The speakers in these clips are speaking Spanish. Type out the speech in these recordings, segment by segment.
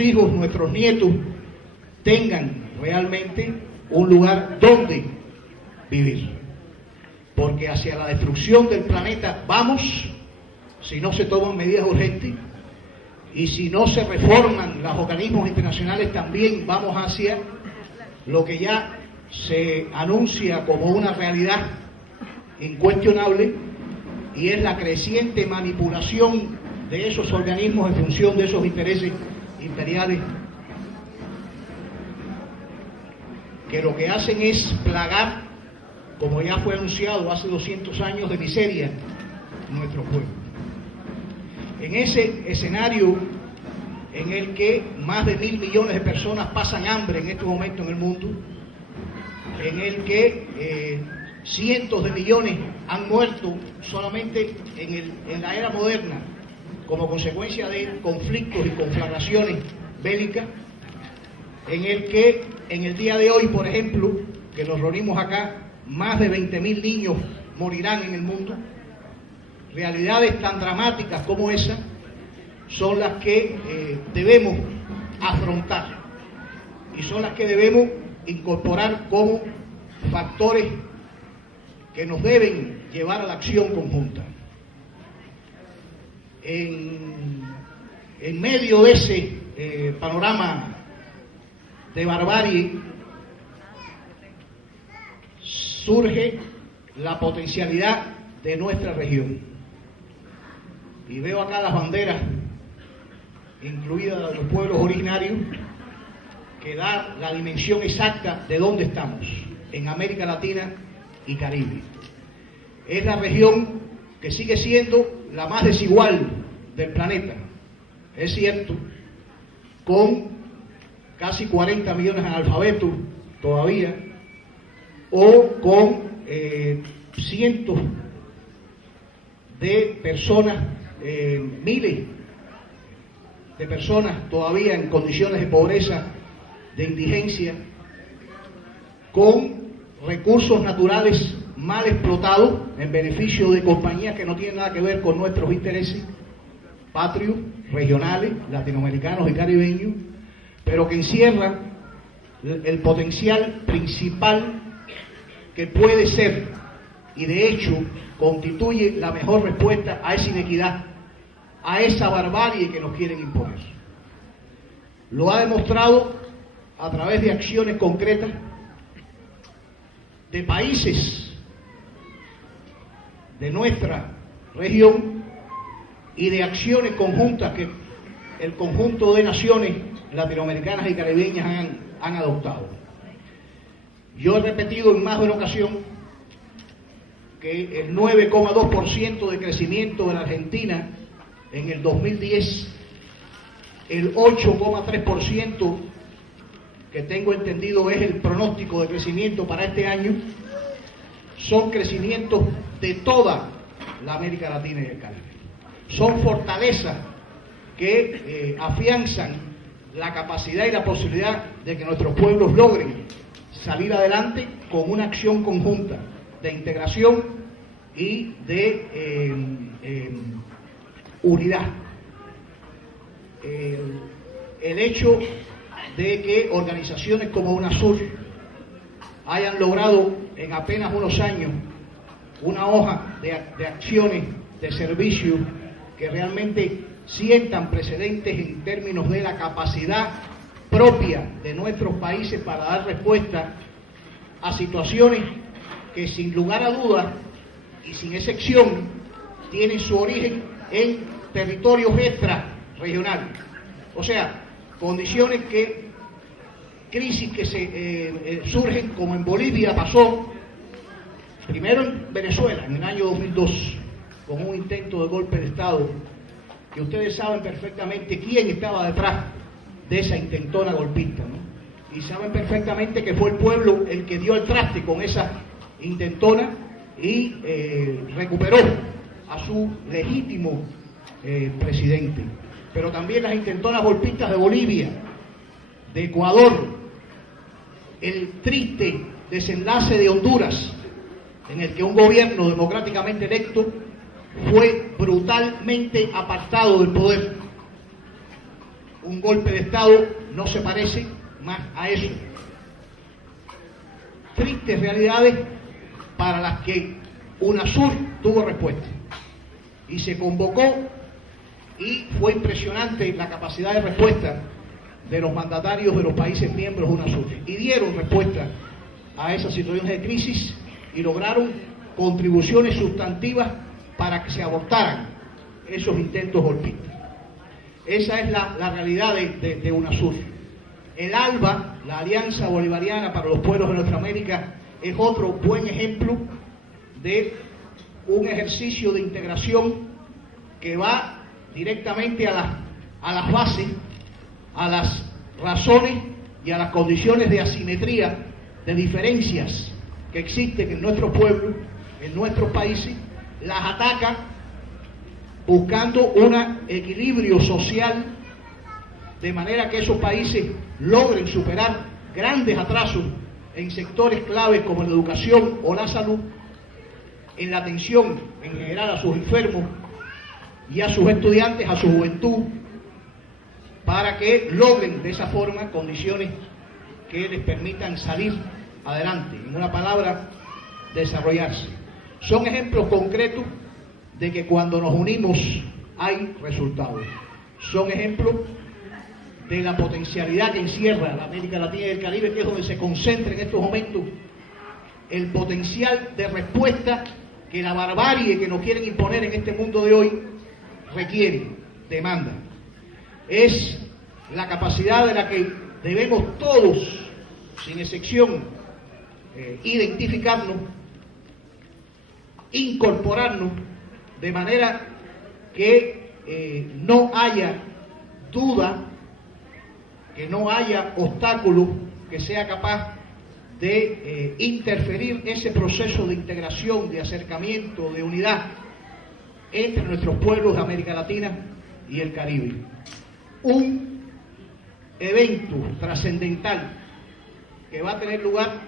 hijos, nuestros nietos tengan realmente un lugar donde vivir. Porque hacia la destrucción del planeta vamos si no se toman medidas urgentes y si no se reforman los organismos internacionales, también vamos hacia lo que ya se anuncia como una realidad incuestionable, y es la creciente manipulación de esos organismos en función de esos intereses imperiales, que lo que hacen es plagar, como ya fue anunciado hace 200 años, de miseria nuestro pueblo. En ese escenario en el que más de 1.000 millones de personas pasan hambre en este momento en el mundo, en el que cientos de millones han muerto solamente en la era moderna como consecuencia de conflictos y conflagraciones bélicas, en el que en el día de hoy, por ejemplo, que nos reunimos acá, más de 20.000 niños morirán en el mundo. Realidades tan dramáticas como esa son las que debemos afrontar y son las que debemos incorporar como factores que nos deben llevar a la acción conjunta. En medio de ese panorama de barbarie surge la potencialidad de nuestra región. Y veo acá las banderas, incluidas de los pueblos originarios, que da la dimensión exacta de dónde estamos, en América Latina y Caribe. Es la región que sigue siendo la más desigual del planeta, es cierto, con casi 40 millones de analfabetos todavía, o con cientos de personas, miles de personas todavía en condiciones de pobreza, de indigencia, con recursos naturales mal explotados en beneficio de compañías que no tienen nada que ver con nuestros intereses patrios, regionales, latinoamericanos y caribeños, pero que encierran el potencial principal que puede ser, y de hecho constituye la mejor respuesta a esa inequidad, a esa barbarie que nos quieren imponer. Lo ha demostrado a través de acciones concretas de países de nuestra región y de acciones conjuntas que el conjunto de naciones latinoamericanas y caribeñas han adoptado. Yo he repetido en más de una ocasión que el 9,2% de crecimiento de la Argentina en el 2010, el 8,3% que tengo entendido es el pronóstico de crecimiento para este año, son crecimientos de toda la América Latina y el Caribe. Son fortalezas que afianzan la capacidad y la posibilidad de que nuestros pueblos logren salir adelante con una acción conjunta de integración y de unidad. El hecho de que organizaciones como UNASUR hayan logrado en apenas unos años una hoja de acciones, de servicios que realmente sientan precedentes en términos de la capacidad propia de nuestros países para dar respuesta a situaciones que sin lugar a dudas y sin excepción tienen su origen en territorios extrarregionales. O sea, condiciones crisis que surgen, como en Bolivia pasó, primero en Venezuela, en el año 2002, con un intento de golpe de Estado, que ustedes saben perfectamente quién estaba detrás de esa intentona golpista, ¿no? Y saben perfectamente que fue el pueblo el que dio el traste con esa intentona y recuperó a su legítimo presidente. Pero también las intentonas golpistas de Bolivia, de Ecuador, el triste desenlace de Honduras, en el que un gobierno democráticamente electo fue brutalmente apartado del poder. Un golpe de Estado no se parece más a eso. Tristes realidades para las que UNASUR tuvo respuesta. Y se convocó y fue impresionante la capacidad de respuesta de los mandatarios de los países miembros de UNASUR. Y dieron respuesta a esas situaciones de crisis y lograron contribuciones sustantivas para que se abortaran esos intentos golpistas. Esa es la realidad de UNASUR. El ALBA, la Alianza Bolivariana para los Pueblos de Nuestra América, es otro buen ejemplo de un ejercicio de integración que va directamente a las bases, a las razones y a las condiciones de asimetría, de diferencias que existen en nuestros pueblos, en nuestros países, las ataca buscando un equilibrio social de manera que esos países logren superar grandes atrasos en sectores claves como la educación o la salud, en la atención en general a sus enfermos y a sus estudiantes, a su juventud, para que logren de esa forma condiciones que les permitan salir adelante, en una palabra, desarrollarse. Son ejemplos concretos de que cuando nos unimos hay resultados. Son ejemplos de la potencialidad que encierra la América Latina y el Caribe, que es donde se concentra en estos momentos el potencial de respuesta que la barbarie que nos quieren imponer en este mundo de hoy requiere, demanda. Es la capacidad de la que debemos todos, sin excepción, identificarnos, incorporarnos, de manera que no haya duda, que no haya obstáculo que sea capaz de interferir ese proceso de integración, de acercamiento, de unidad entre nuestros pueblos de América Latina y el Caribe. Un evento trascendental que va a tener lugar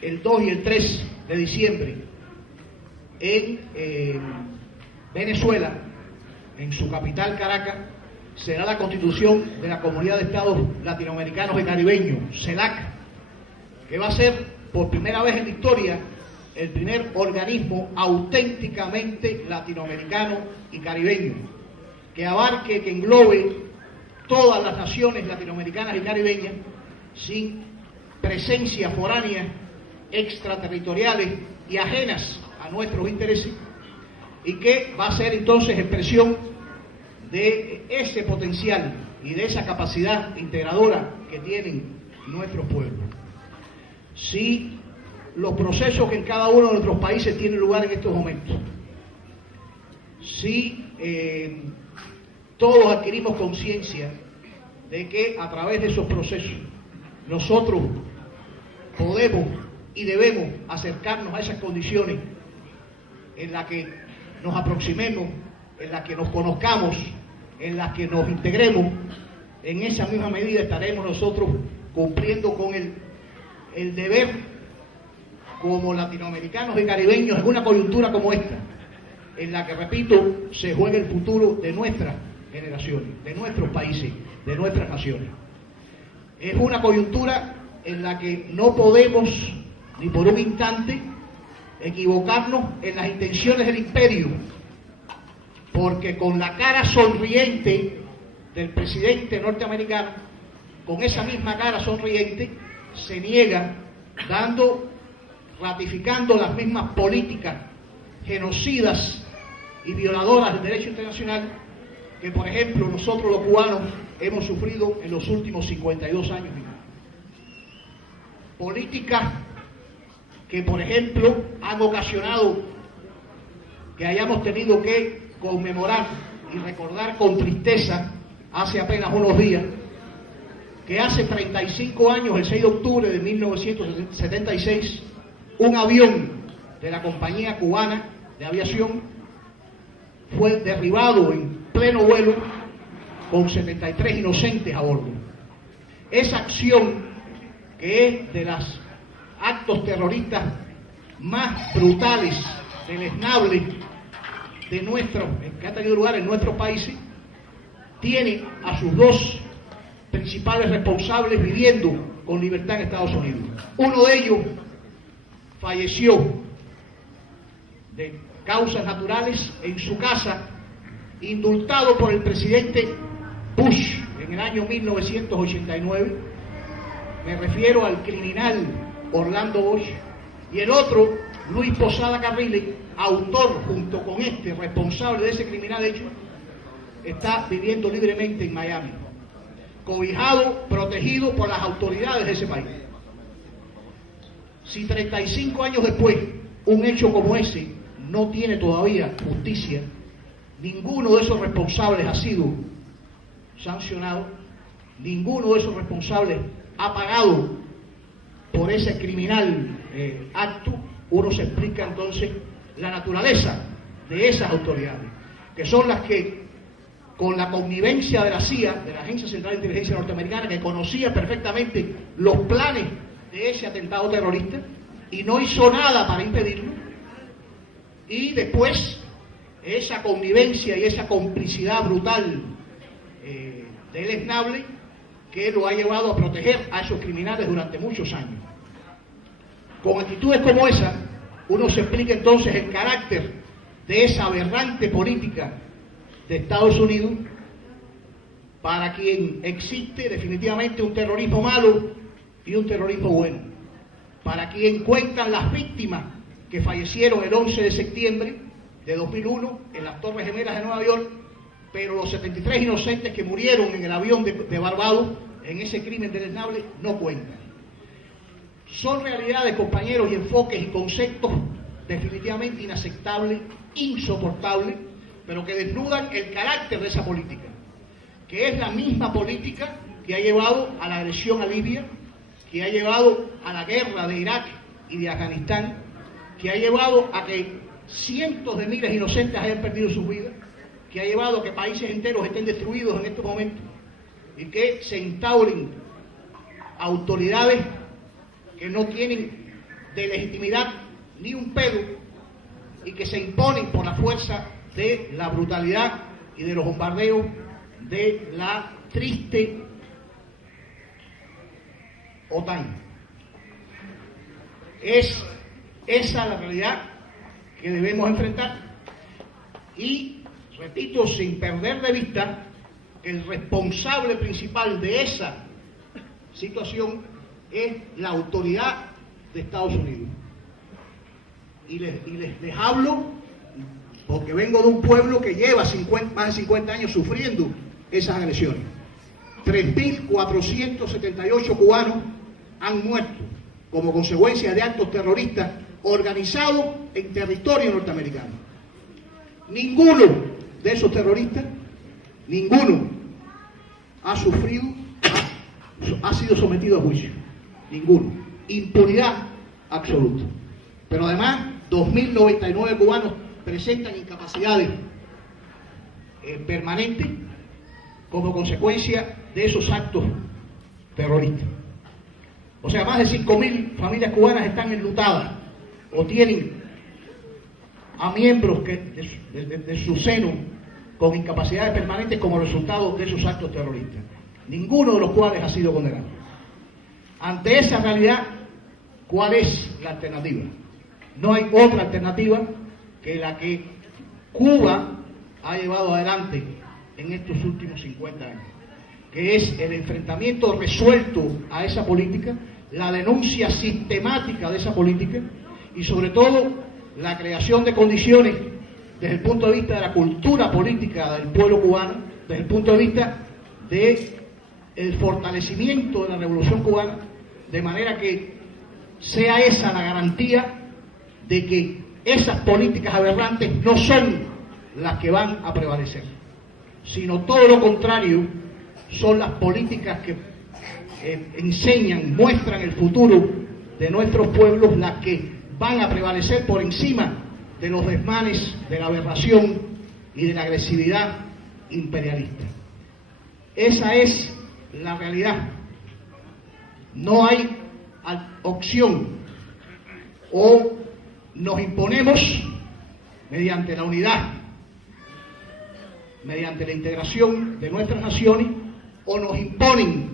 el 2 y el 3 de diciembre en Venezuela, en su capital Caracas, será la constitución de la Comunidad de Estados Latinoamericanos y Caribeños, CELAC, que va a ser por primera vez en la historia el primer organismo auténticamente latinoamericano y caribeño, que abarque, que englobe todas las naciones latinoamericanas y caribeñas, sin presencia foránea, extraterritoriales y ajenas a nuestros intereses, y que va a ser entonces expresión de ese potencial y de esa capacidad integradora que tienen nuestros pueblos. Si los procesos que en cada uno de nuestros países tienen lugar en estos momentos, si todos adquirimos conciencia de que a través de esos procesos nosotros podemos y debemos acercarnos a esas condiciones en las que nos aproximemos, en las que nos conozcamos, en las que nos integremos, en esa misma medida estaremos nosotros cumpliendo con el deber como latinoamericanos y caribeños en una coyuntura como esta, en la que, repito, se juega el futuro de nuestras generaciones, de nuestros países, de nuestras naciones. Es una coyuntura en la que no podemos ni por un instante equivocarnos en las intenciones del imperio, porque con la cara sonriente del presidente norteamericano, con esa misma cara sonriente, se niega ratificando las mismas políticas genocidas y violadoras del derecho internacional que, por ejemplo, nosotros los cubanos hemos sufrido en los últimos 52 años. Políticas que, por ejemplo, han ocasionado que hayamos tenido que conmemorar y recordar con tristeza hace apenas unos días que hace 35 años, el 6 de octubre de 1976, un avión de la compañía cubana de aviación fue derribado en pleno vuelo con 73 inocentes a bordo. Esa acción, que es de los actos terroristas más brutales, deleznables que ha tenido lugar en nuestros países, tiene a sus dos principales responsables viviendo con libertad en Estados Unidos. Uno de ellos falleció de causas naturales en su casa, indultado por el presidente Bush en el año 1989. Me refiero al criminal Orlando Bosch. Y el otro, Luis Posada Carriles, autor junto con este, responsable de ese criminal hecho, está viviendo libremente en Miami, cobijado, protegido por las autoridades de ese país. Si 35 años después un hecho como ese no tiene todavía justicia, ninguno de esos responsables ha sido sancionado, ninguno de esos responsables ha pagado por ese criminal acto, uno se explica entonces la naturaleza de esas autoridades, que son las que, con la connivencia de la CIA, de la Agencia Central de Inteligencia Norteamericana, que conocía perfectamente los planes de ese atentado terrorista y no hizo nada para impedirlo, y después esa connivencia y esa complicidad brutal deleznable que lo ha llevado a proteger a esos criminales durante muchos años. Con actitudes como esa, uno se explica entonces el carácter de esa aberrante política de Estados Unidos, para quien existe definitivamente un terrorismo malo y un terrorismo bueno, para quien cuentan las víctimas que fallecieron el 11 de septiembre de 2001 en las Torres Gemelas de Nueva York, pero los 73 inocentes que murieron en el avión de Barbados en ese crimen deleznable no cuentan. Son realidades, compañeros, y enfoques y conceptos definitivamente inaceptables, insoportables, pero que desnudan el carácter de esa política, que es la misma política que ha llevado a la agresión a Libia, que ha llevado a la guerra de Irak y de Afganistán, que ha llevado a que cientos de miles de inocentes hayan perdido sus vidas, que ha llevado a que países enteros estén destruidos en estos momentos y que se instauren autoridades que no tienen de legitimidad ni un pelo y que se imponen por la fuerza de la brutalidad y de los bombardeos de la triste OTAN. Es esa la realidad que debemos enfrentar y, repito, sin perder de vista que el responsable principal de esa situación es la autoridad de Estados Unidos. Y les hablo porque vengo de un pueblo que lleva más de 50 años sufriendo esas agresiones. 3.478 cubanos han muerto como consecuencia de actos terroristas organizados en territorio norteamericano. Ninguno de esos terroristas, ninguno ha sufrido, ha sido sometido a juicio. Ninguno. Impunidad absoluta. Pero además, 2.099 cubanos presentan incapacidades permanentes como consecuencia de esos actos terroristas. O sea, más de 5.000 familias cubanas están enlutadas o tienen a miembros de su seno con incapacidades permanentes como resultado de esos actos terroristas, ninguno de los cuales ha sido condenado. Ante esa realidad, ¿cuál es la alternativa? No hay otra alternativa que la que Cuba ha llevado adelante en estos últimos 50 años, que es el enfrentamiento resuelto a esa política, la denuncia sistemática de esa política y sobre todo la creación de condiciones desde el punto de vista de la cultura política del pueblo cubano, desde el punto de vista del fortalecimiento de la revolución cubana, de manera que sea esa la garantía de que esas políticas aberrantes no son las que van a prevalecer, sino todo lo contrario, son las políticas que enseñan, muestran el futuro de nuestros pueblos las que van a prevalecer por encima de los desmanes, de la aberración y de la agresividad imperialista. Esa es la realidad. No hay opción: o nos imponemos mediante la unidad, mediante la integración de nuestras naciones, o nos imponen